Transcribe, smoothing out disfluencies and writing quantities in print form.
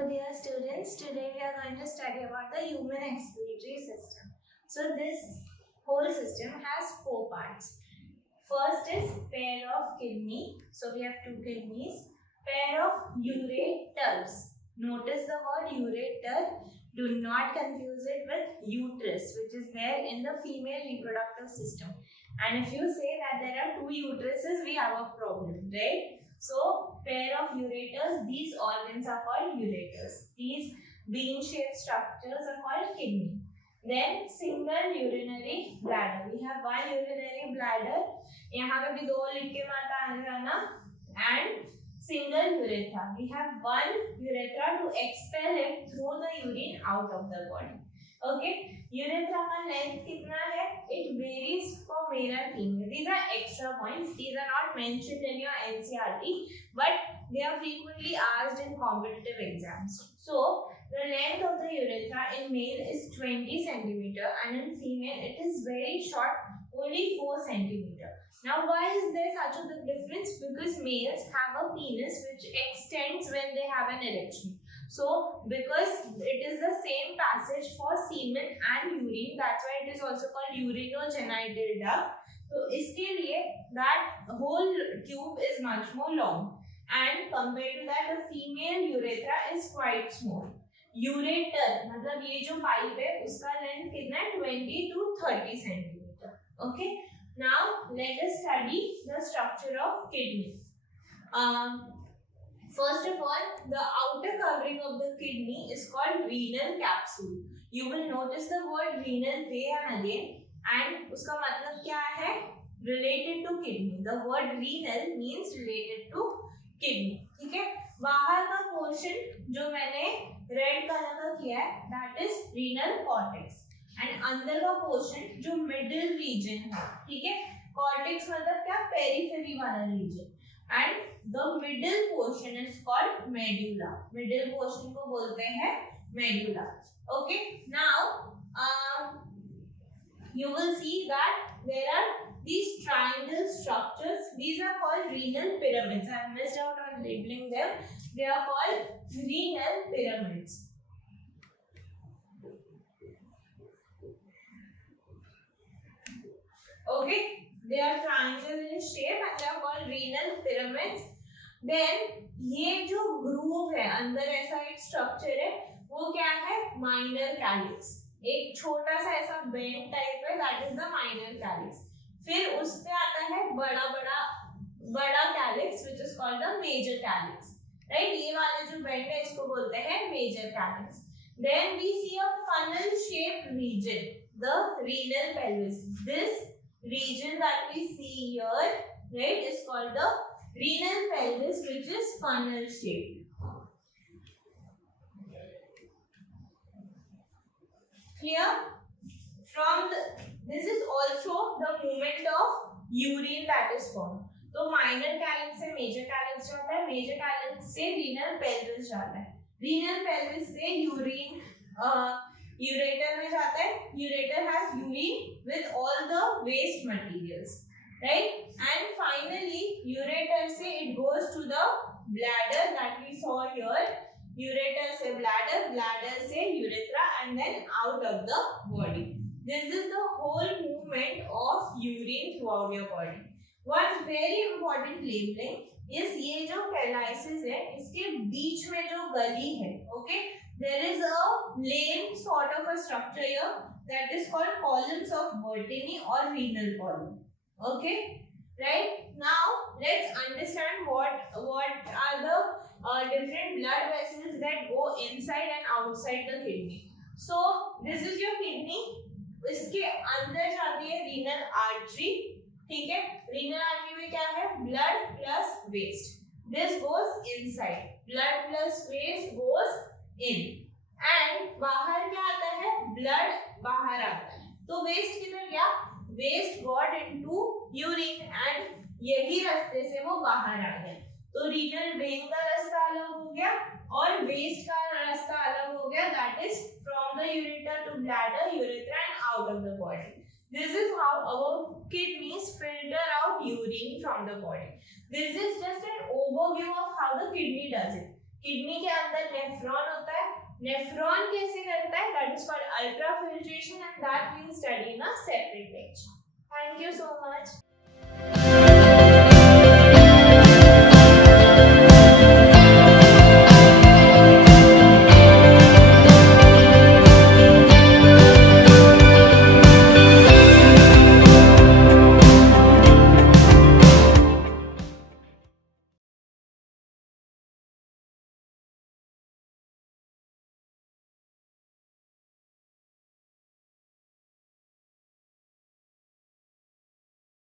Hello dear students, today we are going to study about the human excretory system. So this whole system has four parts. First is pair of kidney. So we have two kidneys. Pair of ureters. Notice the word ureter. Do not confuse it with uterus, which is there in the female reproductive system. And if you say that there are two uteruses, we have a problem, right? So pair of ureters, these organs are called ureters. These bean-shaped structures are called kidney. Then single urinary bladder. We have one urinary bladder. यहाँ पे भी दो लिख के मत आने जाना. And single urethra. We have one urethra to expel it through the urine out of the body. Okay. Urethra का length कितना है? It varies for male and female. These are extra points. These are not mentioned in your NCERT, but they are frequently asked in competitive exams. So the length of the urethra in male is 20 centimeter and in female it is very short, only 4 centimeter. Now why is there such a big difference? Because males have a penis which extends when they have an erection. So because it is the same passage for semen and urine, that's why it is also called urinogenital duct. So इसके लिए that whole tube is much more long, and compared to that the female urethra is quite small. Ureter मतलब ये जो pipe है उसका length कितना है? 20 to 30 centimeter. Okay. Now let us study the structure of kidney. First of all, the outer covering of the kidney is called renal capsule. You will notice the word renal again and again, and उसका मतलब क्या है? Related to kidney. The word renal means related to kidney. ठीक है? बाहर का portion जो मैंने रेड कलर का किया है, that is renal cortex. And अंदर का पोर्शन जो मिडिल रीजन है, ठीक है? कॉर्टेक्स मतलब क्या? पेरिफेरी वाला reason. And the middle portion is called medulla. Middle portion को बोलते हैं medulla. Okay. Now you will see that there are these triangle structures. These are called renal pyramids. I have missed out on labeling them. They are called renal pyramids. Okay. They are triangle in shape and they are called renal pyramids. Then ये जो groove है अंदर ऐसा एक structure है वो क्या है? Minor calyx. एक छोटा सा ऐसा bend type है, that is the minor calyx. फिर उस पे आता है बड़ा calyx which is called the major calyx. Right? ये वाले जो bend है इसको बोलते हैं major calyx. Then we see a funnel shaped region, the renal pelvis. This region that we see here, right, is called the renal pelvis, which is funnel shaped. Here, this is also the movement of urine that is formed. तो minor calyx से major calyx जाता है, major calyx से renal pelvis जाता है, renal pelvis से urine ureter में जाता है. Ureter has urine with all the waste materials, right? And finally ureter से it goes to the bladder that we saw here. Ureter से bladder, bladder से urethra, and then out of the body. This is the whole movement of urine throughout your body. One very important labeling is ये जो कैलाइसिस है इसके बीच में जो गली है, okay? There is a lane sort of a structure here that is called columns of Bertini or renal column. Okay, right? Now let's understand what are the different blood vessels that go inside and outside the kidney. So this is your kidney. इसके अंदर जाती है renal artery. ठीक है? Renal artery में क्या है? Blood plus waste. This goes inside. Blood plus waste goes in. And बाहर क्या आता है? Blood बाहर आता है. तो waste किधर गया? Waste got into urine and यही रास्ते से वो बाहर आ गया. तो renal vein का रास्ता अलग हो गया और waste का रास्ता अलग हो गया. That is from the ureter to bladder, urethra and out of the body. This is how our kidneys filter out urine from the body. This is just an overview of how the kidney does it. Kidney के अंदर nephron होता है, nephron कैसे करता है, that is called ultrafiltration and that we will study in a separate lecture. Thank you so much.